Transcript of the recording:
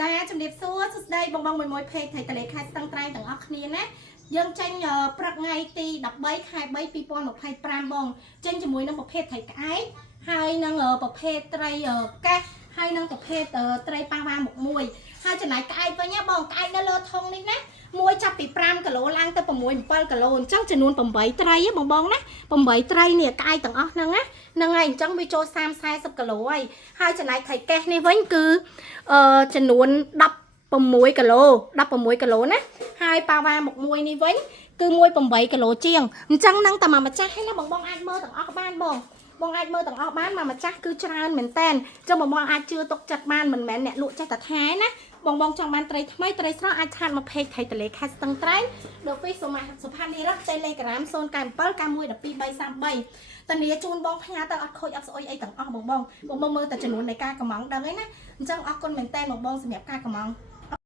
ចាជំរាបសួរសួស្តីបងមួយពេកថៃតលេខខេត្តស្ទឹងត្រែងទាំងអស់គ្នាណាយើងចេញព្រឹកថ្ងៃទី13ខែ3 2025បងចេញជាមួយនឹងប្រភេទត្រីក្អែកហើយនឹងប្រភេទត្រីកាសហើយនឹងប្រភេទត្រីប៉ាវ៉ាមុខមួយហើយចំណាយក្អែកវិញណាបងក្អែកនៅលើធុងនេះណាមួយចាប់ពី5គីឡូឡើងទៅ6 7គីឡូអញ្ចឹងចំនួន8ត្រីបងណា8ត្រីនេះក្អែកទាំងអស់ហ្នឹងណាហ្នឹងហើយអញ្ចឹងវាចូល30 40គីឡូហើយចំណាយត្រីកេះនេះវិញគឺចំនួន16គីឡូ16គីឡូណាហើយប៉ាវ៉ាមុខមួយនេះវិញគឺមួយ8គីឡូជាងអញ្ចឹងនឹងតែមកម្ចាស់ហ្នឹងណាបងអាចមើលទាំងអស់បានបងអាចមើលទាំងអស់បានមកម្ចាស់គឺច្រើនមែនតែនអញ្ចឹងបងអាចជឿទុកចិត្តបានមិនមែនអ្នកលក់ចេះតែថែណាបងចង់បានត្រីថ្មីត្រីស្រស់អាចឆាតមកពេកថៃតលេខេត្តស្ទឹងត្រែងដល់ពេលសុផានីរ៉ា Telegram 097911333តានីជូនបងផ្ញើទៅអត់ខូចអត់ស្អុយអីទាំងអស់បងមើលតែចំនួននៃការកម្មង់ដឹងឯណាអញ្ចឹងអរគុណមែនតើបងសម្រាប់ការកម្មង់